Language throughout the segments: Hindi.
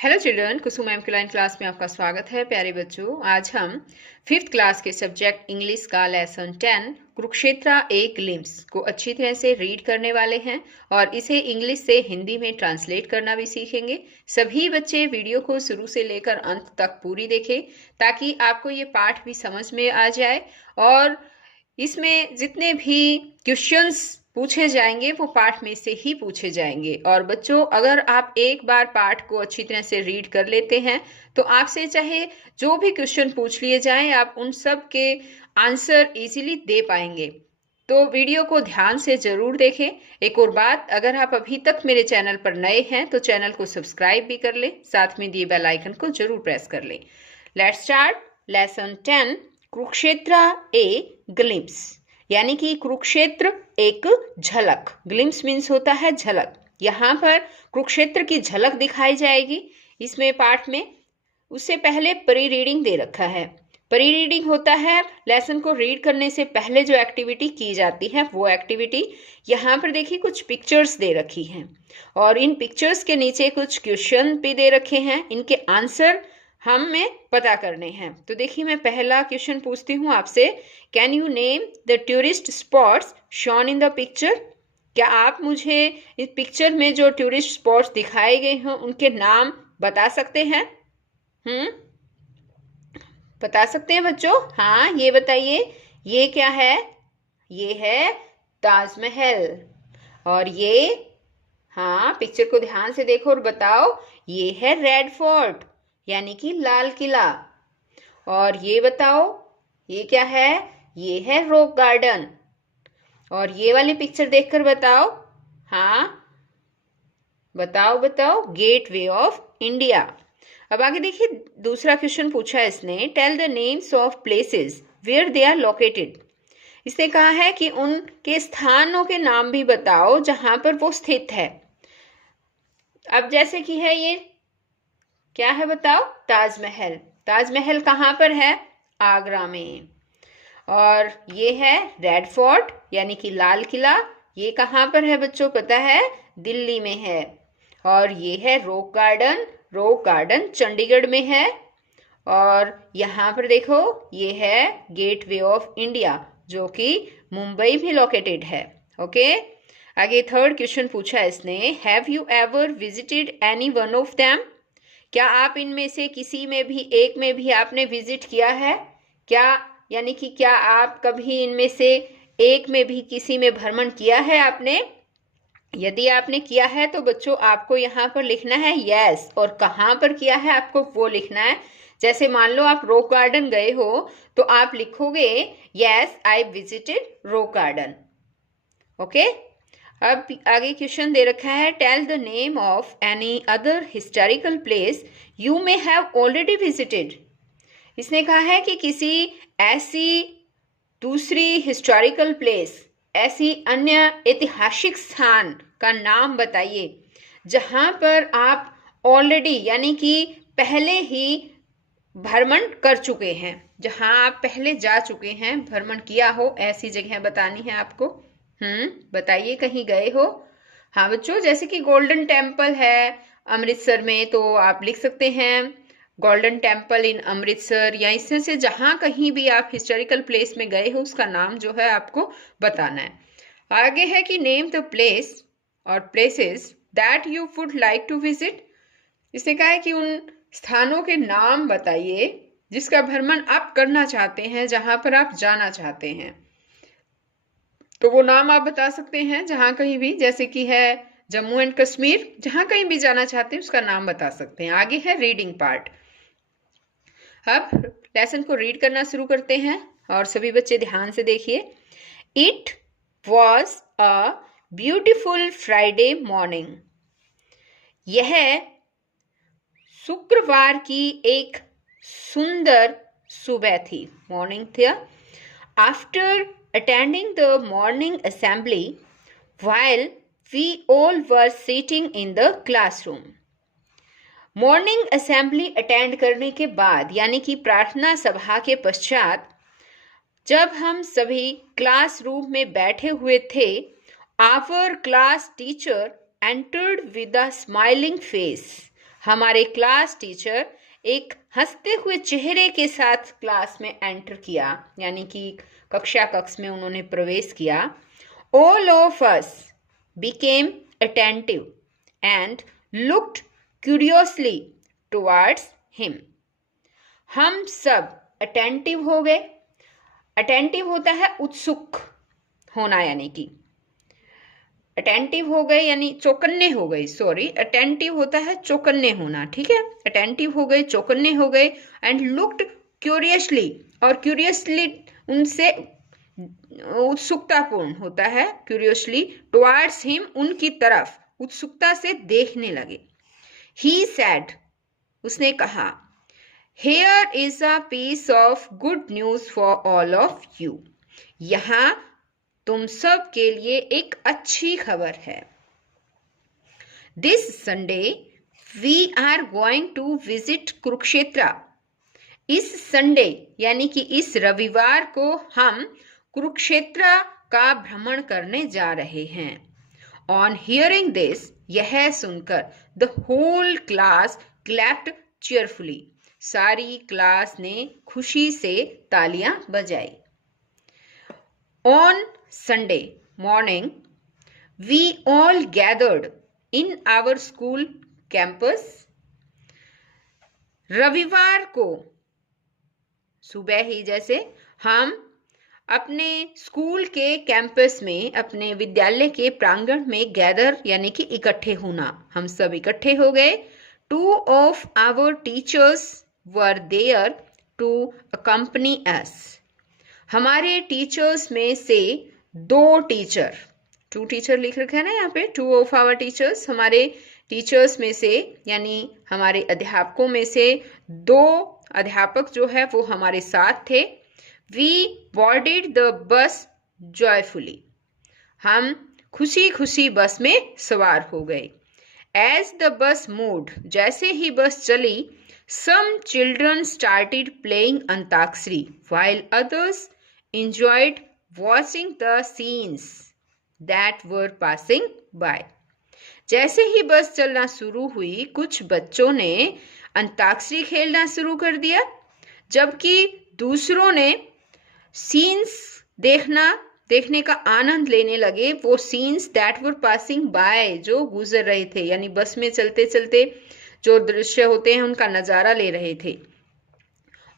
हेलो चिल्ड्रन, कुसुम मैम की लाइन क्लास में आपका स्वागत है। प्यारे बच्चों, आज हम 5th क्लास के सब्जेक्ट इंग्लिश का लेसन 10 कुरुक्षेत्र ए ग्लिम्स को अच्छी तरह से रीड करने वाले हैं और इसे इंग्लिश से हिंदी में ट्रांसलेट करना भी सीखेंगे। सभी बच्चे वीडियो को शुरू से लेकर अंत तक पूरी देखें ताकि आपको ये पाठ भी समझ में आ जाए और इसमें जितने भी क्वेश्चंस पूछे जाएंगे वो पाठ में से ही पूछे जाएंगे। और बच्चों, अगर आप एक बार पाठ को अच्छी तरह से रीड कर लेते हैं तो आपसे चाहे जो भी क्वेश्चन पूछ लिए जाएं, आप उन सब के आंसर इजीली दे पाएंगे। तो वीडियो को ध्यान से जरूर देखें। एक और बात, अगर आप अभी तक मेरे चैनल पर नए हैं तो चैनल को सब्सक्राइब भी कर लें, साथ में दिए बेल आइकन को जरूर प्रेस कर लें। Let's start lesson 10 Kurukshetra a glimpse, यानी कि कुरुक्षेत्र एक झलक। ग्लिम्स मीन्स होता है झलक। यहाँ पर कुरुक्षेत्र की झलक दिखाई जाएगी इसमें पाठ में। उससे पहले प्री रीडिंग दे रखा है। प्री रीडिंग होता है लेसन को रीड करने से पहले जो एक्टिविटी की जाती है वो एक्टिविटी। यहाँ पर देखिए कुछ पिक्चर्स दे रखी हैं और इन पिक्चर्स के नीचे कुछ क्वेश्चन भी दे रखे हैं। इनके आंसर हमें पता करने हैं। तो देखिए, मैं पहला क्वेश्चन पूछती हूँ आपसे, can you name the tourist spots shown in the picture? क्या आप मुझे इस पिक्चर में जो टूरिस्ट स्पॉट्स दिखाए गए हैं उनके नाम बता सकते हैं? बता सकते हैं बच्चों? हाँ, ये बताइए, ये क्या है? ये है ताजमहल। और ये, हाँ, पिक्चर को ध्यान से देखो और बताओ, ये है रेड फोर्ट यानी कि लाल किला। और ये बताओ, ये क्या है? ये है रॉक गार्डन। और ये वाली पिक्चर देखकर बताओ, हाँ बताओ बताओ, गेट वे ऑफ इंडिया। अब आगे देखिए, दूसरा क्वेश्चन पूछा है इसने, tell the names of places where they are located. इसने कहा है कि उनके स्थानों के नाम भी बताओ जहां पर वो स्थित है। अब जैसे कि है ये क्या है बताओ? ताजमहल। ताजमहल कहाँ पर है? आगरा में। और ये है रेड फोर्ट यानी कि लाल किला। ये कहाँ पर है बच्चों, पता है? दिल्ली में है। और ये है rock garden. Rock garden Chandigarh में है। और यहाँ पर देखो, ये है गेट वे ऑफ इंडिया जो कि मुंबई में लोकेटेड है। ओके, आगे थर्ड क्वेश्चन पूछा है इसने, have you ever visited any one of them? क्या आप इनमें से किसी में भी, एक में भी आपने विजिट किया है क्या? यानी कि क्या आप कभी इनमें से एक में भी किसी में भ्रमण किया है आपने? यदि आपने किया है तो बच्चों आपको यहाँ पर लिखना है यस, और कहाँ पर किया है आपको वो लिखना है। जैसे मान लो आप रॉक गार्डन गए हो तो आप लिखोगे yes I visited rock garden. Okay, अब आगे क्वेश्चन दे रखा है, tell the name of any other historical place you may have already visited. इसने कहा है कि किसी ऐसी दूसरी हिस्टोरिकल प्लेस, ऐसी अन्य ऐतिहासिक स्थान का नाम बताइए जहां पर आप ऑलरेडी यानी कि पहले ही भ्रमण कर चुके हैं, जहां आप पहले जा चुके हैं, भ्रमण किया हो, ऐसी जगह बतानी है आपको। बताइए, कहीं गए हो? हाँ बच्चों, जैसे कि गोल्डन टेम्पल है अमृतसर में तो आप लिख सकते हैं गोल्डन टेम्पल इन अमृतसर, या इससे से जहां कहीं भी आप हिस्टोरिकल प्लेस में गए हो उसका नाम जो है आपको बताना है। आगे है कि नेम द प्लेस और places that you would like to visit. इसने कहा है कि उन स्थानों के नाम बताइए जिसका भ्रमण आप करना चाहते हैं, जहां पर आप जाना चाहते हैं। तो वो नाम आप बता सकते हैं जहां कहीं भी, जैसे कि है जम्मू एंड कश्मीर, जहां कहीं भी जाना चाहते हैं उसका नाम बता सकते हैं। आगे है रीडिंग पार्ट। अब लेसन को रीड करना शुरू करते हैं और सभी बच्चे ध्यान से देखिए। It was a beautiful Friday morning. यह शुक्रवार की एक सुंदर सुबह थी, मॉर्निंग था। After attending the morning assembly while we all were sitting in the classroom. Morning assembly attend करने के बाद यानी कि प्रार्थना सभा के पश्चात जब हम सभी क्लासरूम में बैठे हुए थे, our class teacher entered with a smiling face. हमारे क्लास टीचर एक हंसते हुए चेहरे के साथ क्लास में एंटर किया, यानी कि कक्षा कक्ष में उन्होंने प्रवेश किया। All of us became attentive and looked curiously towards him. हम सब अटेंटिव हो गए। अटेंटिव होता है उत्सुक होना, यानी कि अटेंटिव हो गए यानी चौकन्ने हो गए। सॉरी, अटेंटिव होता है चौकन्ने होना, ठीक है। अटेंटिव हो गए, चौकन्ने हो गए। एंड लुक्ड क्यूरियसली, और क्यूरियसली उनसे उत्सुकतापूर्ण होता है, क्यूरियसली टुवर्ड्स हिम, उनकी तरफ उत्सुकता से देखने लगे। ही सेड, उसने कहा, here is a piece of good news for all of you. यहाँ तुम सब के लिए एक अच्छी खबर है। This Sunday we are going to visit Kurukshetra. इस संडे यानी कि इस रविवार को हम कुरुक्षेत्र का भ्रमण करने जा रहे हैं। ऑन हियरिंग दिस, यह सुनकर the whole class clapped cheerfully. सारी क्लास ने खुशी से तालियां बजाई। On Sunday morning, we all gathered in our school campus. रविवार को सुबह ही जैसे हम अपने स्कूल के कैंपस में, अपने विद्यालय के प्रांगण में गैदर यानी कि इकट्ठे होना, हम सब इकट्ठे हो गए। 2 of our teachers were there to accompany us. हमारे टीचर्स में से 2 टीचर, 2 टीचर लिख रखा है ना यहाँ पे, 2 of our teachers, हमारे टीचर्स में से यानी हमारे अध्यापकों में से 2 अध्यापक जो है वो हमारे साथ थे। We boarded the bus joyfully. हम खुशी खुशी बस में सवार हो गए। As the bus moved, जैसे ही बस चली, some children started playing antakshari while others enjoyed watching the scenes that were passing by. जैसे ही बस चलना शुरू हुई, कुछ बच्चों ने अंताक्षरी खेलना शुरू कर दिया, जबकि दूसरों ने सीन्स देखने का आनंद लेने लगे। वो scenes that were passing by, जो गुजर रहे थे, यानी बस में चलते चलते जो दृश्य होते हैं उनका नजारा ले रहे थे।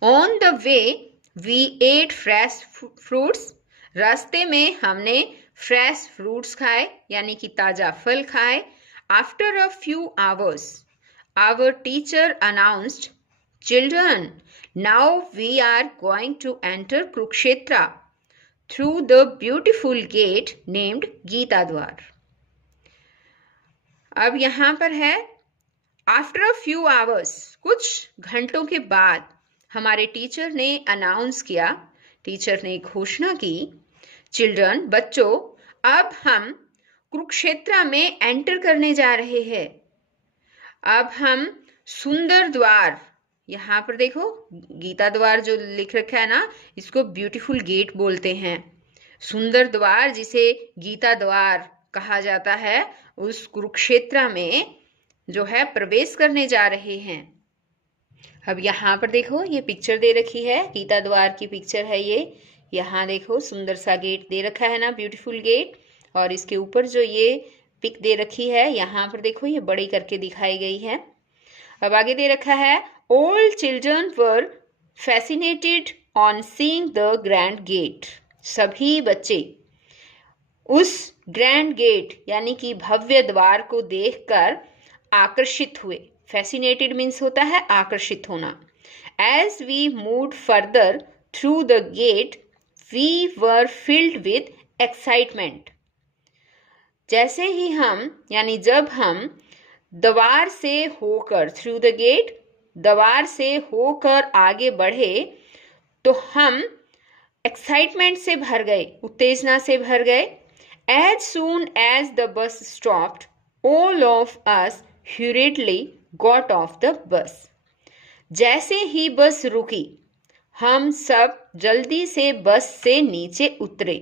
On the way we ate fresh fruits. रास्ते में हमने फ्रेश फ्रूट्स खाए, यानी कि ताजा फल खाए। After a few hours our teacher announced, children now we are going to enter Kurukshetra through the beautiful gate named Gita Dwar. अब यहां पर है आफ्टर अ फ्यू आवर्स, कुछ घंटों के बाद हमारे टीचर ने अनाउंस किया, टीचर ने घोषणा की, चिल्ड्रन बच्चों, अब हम कुरुक्षेत्र में एंटर करने जा रहे हैं। अब हम सुंदर द्वार, यहाँ पर देखो गीता द्वार जो लिख रखा है ना, इसको ब्यूटीफुल गेट बोलते हैं। सुंदर द्वार जिसे गीता द्वार कहा जाता है, उस कुरुक्षेत्र में जो है प्रवेश करने जा रहे हैं। अब यहाँ पर देखो ये पिक्चर दे रखी है, गीता द्वार की पिक्चर है ये। यहाँ देखो सुंदर सा गेट दे रखा है ना, ब्यूटीफुल गेट, और इसके ऊपर जो ये पिक दे रखी है, यहाँ पर देखो ये बड़ी करके दिखाई गई है। अब आगे दे रखा है, all children were fascinated on seeing the grand gate. सभी बच्चे उस ग्रैंड गेट यानी कि भव्य द्वार को देखकर आकर्षित हुए। फैसिनेटेड मीन्स होता है आकर्षित होना। As we moved further through the gate we were filled with excitement. जैसे ही हम यानी जब हम द्वार से होकर, थ्रू द गेट, द्वार से होकर आगे बढ़े, तो हम एक्साइटमेंट से भर गए, उत्तेजना से भर गए। As soon as the bus stopped all of us hurriedly got off the bus. जैसे ही बस रुकी, हम सब जल्दी से बस से नीचे उतरे।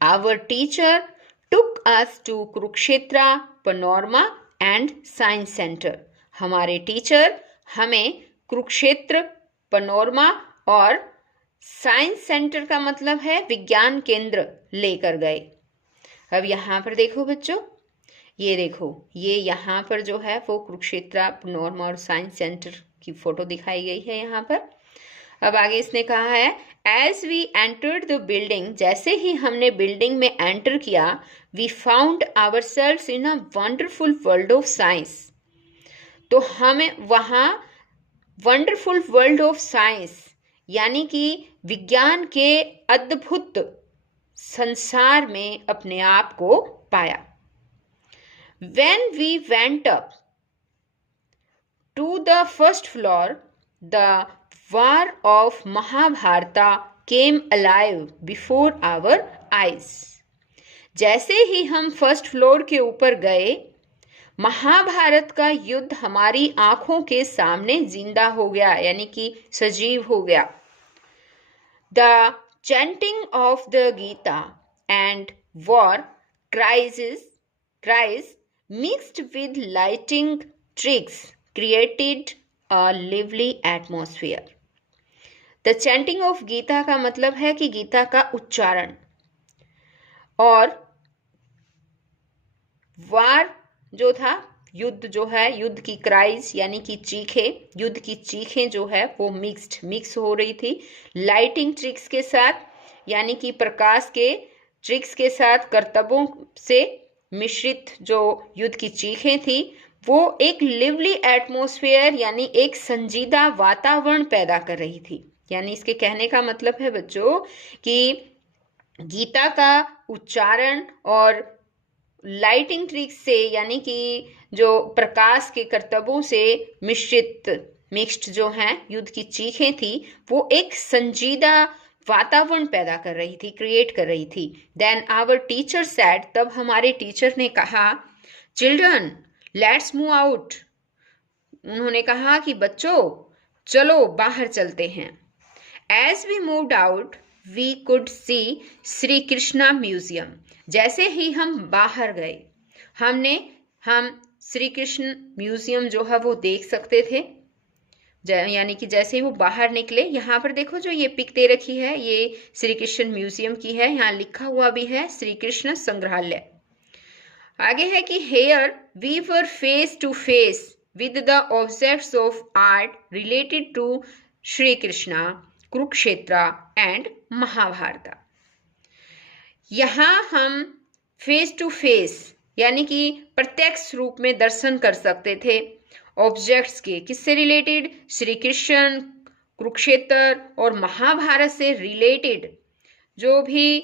Our teacher took us to Kurukshetra, panorama and science centre. हमारे टीचर हमें कुरुक्षेत्र, पैनोरमा और साइंस सेंटर का मतलब है विज्ञान केंद्र लेकर गए। अब यहाँ पर देखो बच्चों, ये देखो, ये यहाँ पर जो है वो कुरुक्षेत्र, पैनोरमा और साइंस सेंटर की फोटो दिखाई गई है यहाँ पर। अब आगे इसने कहा है as we entered the building, जैसे ही हमने बिल्डिंग में एंटर किया, we found ourselves in a wonderful world of science. तो हमें वहाँ वंडरफुल वर्ल्ड ऑफ साइंस यानी कि विज्ञान के अद्भुत संसार में अपने आप को पाया। When we went up to the first floor, the war of Mahabharata came alive before our eyes. जैसे ही हम फर्स्ट फ्लोर के ऊपर गए, महाभारत का युद्ध हमारी आंखों के सामने जिंदा हो गया, यानी कि सजीव हो गया। The chanting of the Gita and war cries mixed with lighting tricks created a lively atmosphere. The chanting of Gita का मतलब है कि गीता का उच्चारण, और वार जो था, युद्ध जो है, युद्ध की क्राइज यानी कि चीखें, युद्ध की चीखें जो है वो मिक्स हो रही थी लाइटिंग ट्रिक्स के साथ, यानी कि प्रकाश के ट्रिक्स के साथ, करतबों से मिश्रित जो युद्ध की चीखें थी, वो एक लिवली एटमॉस्फेयर यानी एक संजीदा वातावरण पैदा कर रही थी। यानी इसके कहने का मतलब है बच्चों कि गीता का उच्चारण और लाइटिंग ट्रिक्स से, यानी कि जो प्रकाश के करतबों से मिक्स्ड जो हैं युद्ध की चीखें थी, वो एक संजीदा वातावरण पैदा कर रही थी, क्रिएट कर रही थी। देन आवर टीचर सेड, तब हमारे टीचर ने कहा, चिल्ड्रन लेट्स मूव आउट। उन्होंने कहा कि बच्चों चलो बाहर चलते हैं। As we moved out we could see Shri Krishna museum. जैसे ही हम बाहर गए, हम श्री कृष्ण म्यूजियम जो है वो देख सकते थे। यानी कि जैसे ही वो बाहर निकले, यहाँ पर देखो जो ये पिक दे रखी है, ये श्री कृष्ण म्यूजियम की है, यहाँ लिखा हुआ भी है श्री कृष्ण संग्रहालय। आगे है कि here we were face to face with the objects of art related to Shri Krishna, Kurukshetra and Mahabharata. यहाँ हम फेस टू फेस यानी कि प्रत्यक्ष रूप में दर्शन कर सकते थे ऑब्जेक्ट्स के, किससे रिलेटेड, श्री कृष्ण, कुरुक्षेत्र और महाभारत से रिलेटेड जो भी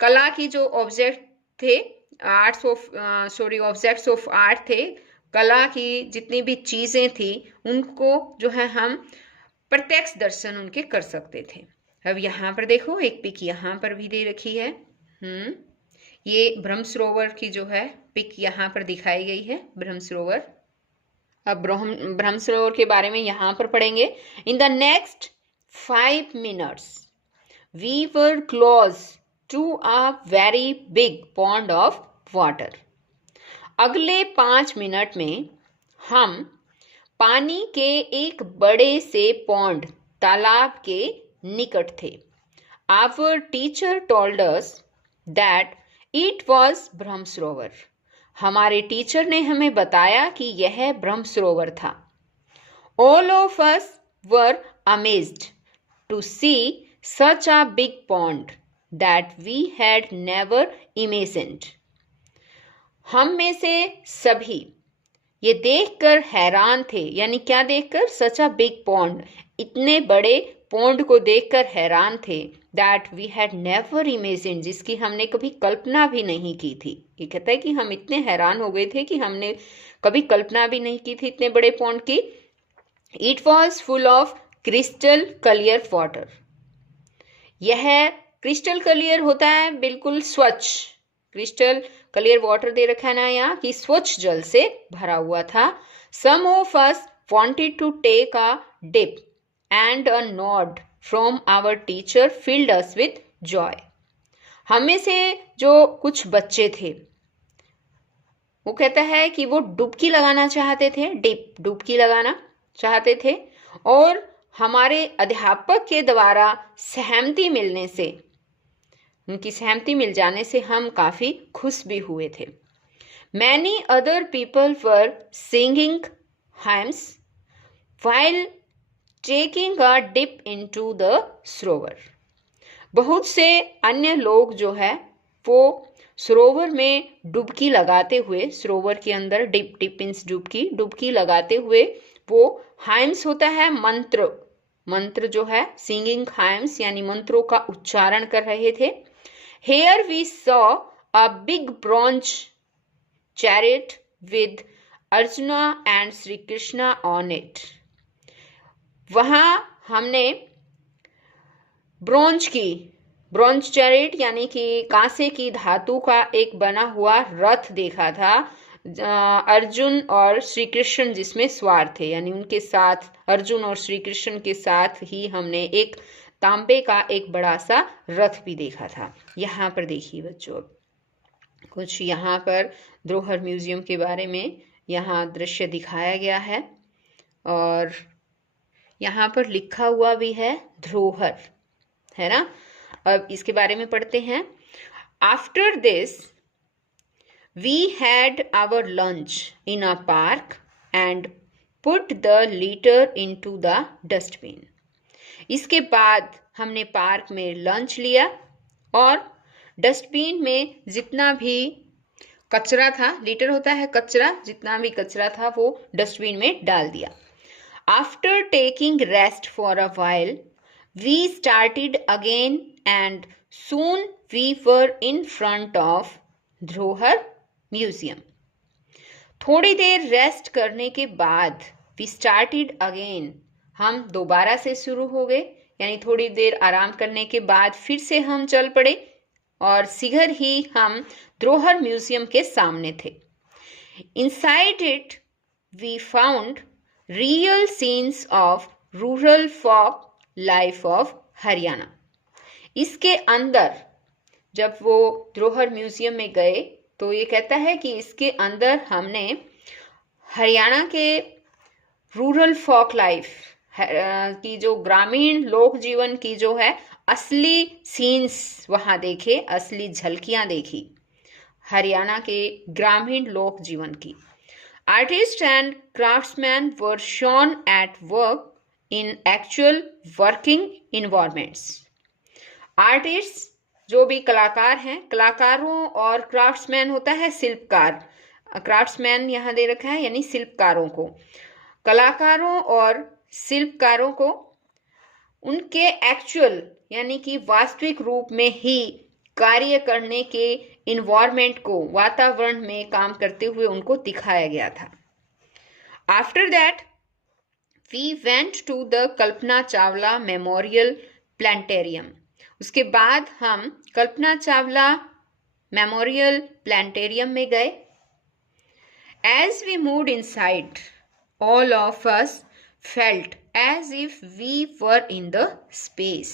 कला की जो ऑब्जेक्ट थे, ऑब्जेक्ट्स ऑफ आर्ट थे, कला की जितनी भी चीजें थी, उनको जो है हम प्रत्यक्ष दर्शन उनके कर सकते थे। अब यहाँ पर देखो एक पिक यहाँ पर भी दे रखी है। ये ब्रह्म सरोवर की जो है पिक यहाँ पर दिखाई गई है, ब्रह्म सरोवर। अब ब्रह्म सरोवर के बारे में यहाँ पर पढ़ेंगे। In the next 5 minutes we were close to a very big pond of water. अगले 5 मिनट में हम पानी के एक बड़े से पॉन्ड, तालाब के निकट थे। Our teacher told us that it was Brahma Sarovar. हमारे टीचर ने हमें बताया कि यह ब्रह्म सरोवर था। All of us were amazed to see such a big pond that we had never imagined. हम में से सभी ये देखकर हैरान थे, यानी क्या देखकर, सच अ बिग पॉन्ड, इतने बड़े पॉन्ड को देखकर हैरान थे, that we had never imagined, जिसकी हमने कभी कल्पना भी नहीं की थी। ये कहता है कि हम इतने हैरान हो गए थे कि हमने कभी कल्पना भी नहीं की थी इतने बड़े पॉन्ड की। It was full of crystal clear water. यह क्रिस्टल क्लियर होता है, बिल्कुल स्वच्छ, क्रिस्टल क्लियर वाटर दे रखा है ना यहाँ, कि स्वच्छ जल से भरा हुआ था। Some of us wanted to take a dip and a nod from our teacher filled us with joy. हमें से जो कुछ बच्चे थे वो कहता है कि वो डुबकी लगाना चाहते थे, डुबकी लगाना चाहते थे, और हमारे अध्यापक के द्वारा सहमति मिलने से, उनकी सहमति मिल जाने से हम काफ़ी खुश भी हुए थे। Many other people were singing hymns while taking a dip into the सरोवर। बहुत से अन्य लोग जो है वो सरोवर में डुबकी लगाते हुए, सरोवर के अंदर डिप मीन्स डुबकी लगाते हुए वो हाइम्स होता है मंत्र जो है, सिंगिंग हाइम्स यानी मंत्रों का उच्चारण कर रहे थे। Here we saw a big bronze chariot with Arjuna and Sri Krishna on it। वहां हमने ब्रॉन्ज चैरिट यानी कि कांसे की धातु का एक बना हुआ रथ देखा था, अर्जुन और श्री कृष्ण जिसमें सवार थे, यानी उनके साथ अर्जुन और श्री कृष्ण के साथ ही हमने एक तांबे का एक बड़ा सा रथ भी देखा था। यहाँ पर देखिए बच्चों, कुछ यहाँ पर धरोहर म्यूजियम के बारे में यहाँ दृश्य दिखाया गया है और यहाँ पर लिखा हुआ भी है धरोहर, है ना। अब इसके बारे में पढ़ते हैं। After this we had our lunch in a park and put the litter into the dustbin. इसके बाद हमने पार्क में लंच लिया और डस्टबिन में जितना भी कचरा था, लीटर होता है कचरा, जितना भी कचरा था वो डस्टबिन में डाल दिया। After taking rest for a while we started again and soon we were in front of Dharohar museum. थोड़ी देर रेस्ट करने के बाद वी स्टार्टेड अगेन, हम दोबारा से शुरू हो गए, यानी थोड़ी देर आराम करने के बाद फिर से हम चल पड़े और शीघ्र ही हम धरोहर म्यूजियम के सामने थे। Inside it we found real scenes of rural folk life of Haryana. इसके अंदर जब वो धरोहर म्यूजियम में गए तो ये कहता है कि इसके अंदर हमने हरियाणा के रूरल फोक लाइफ की जो ग्रामीण लोक जीवन की जो है असली सीन्स वहां देखे, असली झलकियां देखी हरियाणा के ग्रामीण लोक जीवन की। Artist and craftsman were shown at work in actual working environments. Artist जो भी कलाकार हैं, कलाकारों और क्राफ्ट्समैन होता है शिल्पकार, क्राफ्ट्समैन यहाँ दे रखा है यानी शिल्पकारों को, कलाकारों और शिल्पकारों को उनके एक्चुअल यानी कि वास्तविक रूप में ही कार्य करने के इन्वायरमेंट को, वातावरण में काम करते हुए उनको दिखाया गया था। After that we went to the Kalpana Chawla memorial planetarium. उसके बाद हम कल्पना चावला मेमोरियल प्लांटेरियम में गए। एज वी मूव्ड इनसाइड all of us felt as if we were in the space।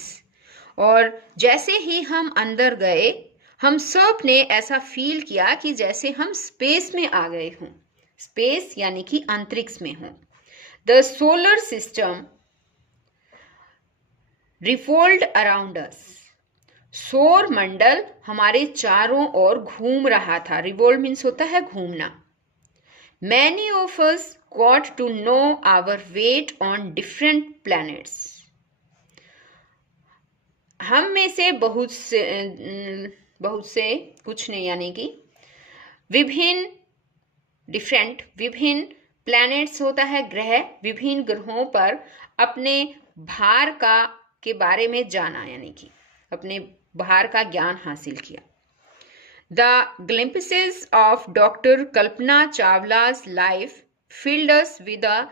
और जैसे ही हम अंदर गए हम सब ने ऐसा फील किया कि जैसे हम स्पेस में आ गए हों, स्पेस यानी कि अंतरिक्ष में हों। The solar system revolved around us. सौर मंडल हमारे चारों ओर घूम रहा था। रिवॉल्व मीन्स होता है घूमना। Many of us got to know our weight on different planets। हम में से बहुत से कुछ नहीं यानी कि विभिन्न प्लैनेट्स होता है ग्रह, विभिन्न ग्रहों पर अपने भार के बारे में जाना, यानी कि अपने भार का ज्ञान हासिल किया। The glimpses of Dr. Kalpana Chawla's life filled us with a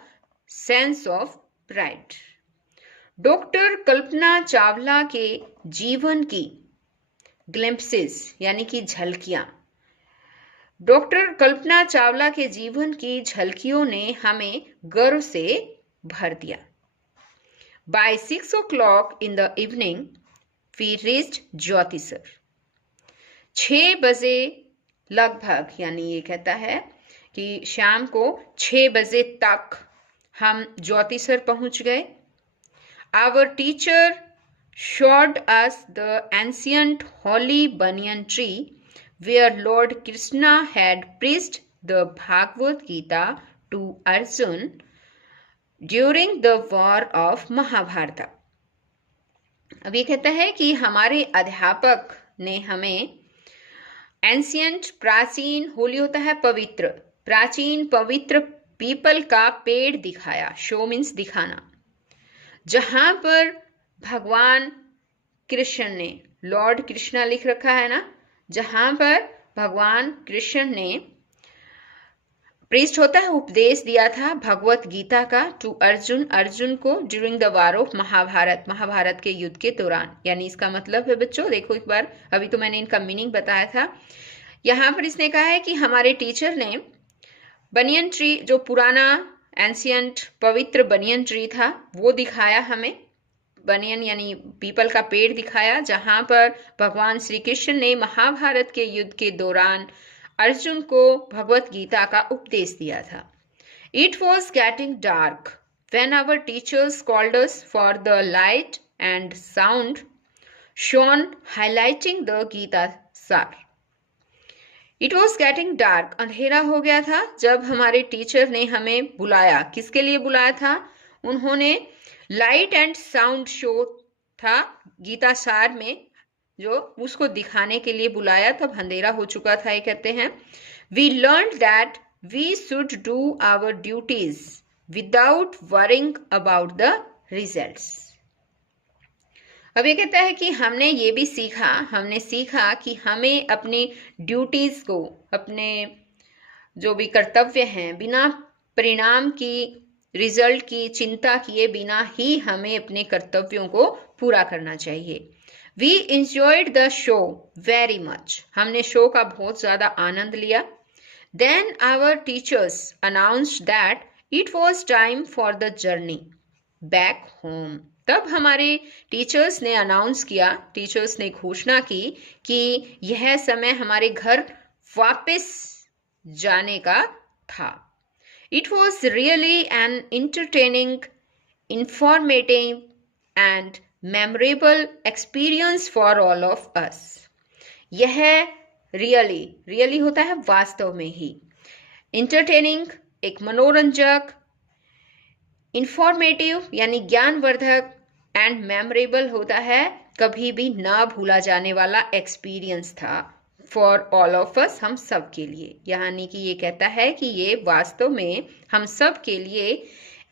sense of pride। Doctor Kalpana Chawla के जीवन की ग्लिम्पसेस यानी कि झलकियां, डॉक्टर कल्पना चावला के जीवन की झलकियों ने हमें गर्व से भर दिया। By 6 o'clock in the evening, we reached Jyotisar. 6 बजे लगभग, यानी ये कहता है कि शाम को 6 बजे तक हम ज्योतिसर पहुंच गए। Our teacher showed us the ancient holy banyan tree where Lord Krishna had preached the Bhagavad Gita to Arjun during the war of Mahabharata। अब ये कहता है कि हमारे अध्यापक ने हमें एंशियंट प्राचीन, होली होता है पवित्र, प्राचीन पवित्र पीपल का पेड़ दिखाया। शो मीन्स दिखाना, जहां पर भगवान कृष्ण ने, लॉर्ड कृष्णा लिख रखा है ना, जहां पर भगवान कृष्ण ने प्रीस्ट होता है उपदेश दिया था भगवत गीता का टू अर्जुन, अर्जुन को during the war of Mahabharata, Mahabharata के युद्ध के दौरान। यानी इसका मतलब है बच्चों, देखो एक बार, अभी तो मैंने इनका मीनिंग बताया था। यहाँ पर इसने कहा है कि हमारे टीचर ने बनियन ट्री, जो पुराना एंशियंट पवित्र बनियन ट्री था, वो दिखाया हमें। बनियन यानी पीपल का पेड़ दिखाया, जहां पर भगवान श्री कृष्ण ने महाभारत के युद्ध के दौरान अर्जुन को भगवत गीता का उपदेश दिया था। It was getting dark when our teachers called us for the light and sound shown highlighting the Gita Sar। It was getting dark, अंधेरा हो गया था जब हमारे टीचर ने हमें बुलाया। किसके लिए बुलाया था? उन्होंने लाइट एंड साउंड शो था गीता सार में, जो उसको दिखाने के लिए बुलाया। तब अंधेरा हो चुका था। ये कहते हैं we learn that we should do our duties without worrying about the results. अब ये कहता है कि हमने ये भी सीखा, हमने सीखा कि हमें अपनी ड्यूटीज को, अपने जो भी कर्तव्य हैं, बिना परिणाम की, रिजल्ट की चिंता किए बिना ही हमें अपने कर्तव्यों को पूरा करना चाहिए। We enjoyed the show very much। हमने शो का बहुत ज्यादा आनंद लिया। Then our teachers announced that it was time for the journey back home। तब हमारे टीचर्स ने अनाउंस किया, टीचर्स ने घोषणा की कि यह समय हमारे घर वापस जाने का था। It was really an entertaining, informative and memorable experience for all of अस। यह रियली, रियली होता है वास्तव में ही, इंटरटेनिंग एक मनोरंजक, इंफॉर्मेटिव यानी ज्ञानवर्धक, एंड मेमोरेबल होता है कभी भी ना भूला जाने वाला एक्सपीरियंस था फॉर ऑल ऑफ अस, हम सब के लिए। यानी कि ये कहता है कि ये वास्तव में हम सब के लिए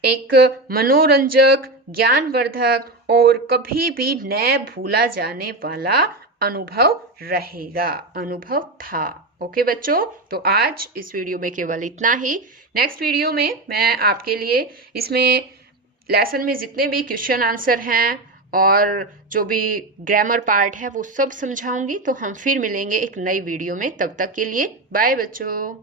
एक मनोरंजक, ज्ञानवर्धक और कभी भी न भूला जाने वाला अनुभव रहेगा, अनुभव था। ओके बच्चों, तो आज इस वीडियो में केवल इतना ही। नेक्स्ट वीडियो में मैं आपके लिए इसमें लेसन में जितने भी क्वेश्चन आंसर हैं और जो भी ग्रामर पार्ट है वो सब समझाऊंगी। तो हम फिर मिलेंगे एक नई वीडियो में, तब तक के लिए बाय बच्चों।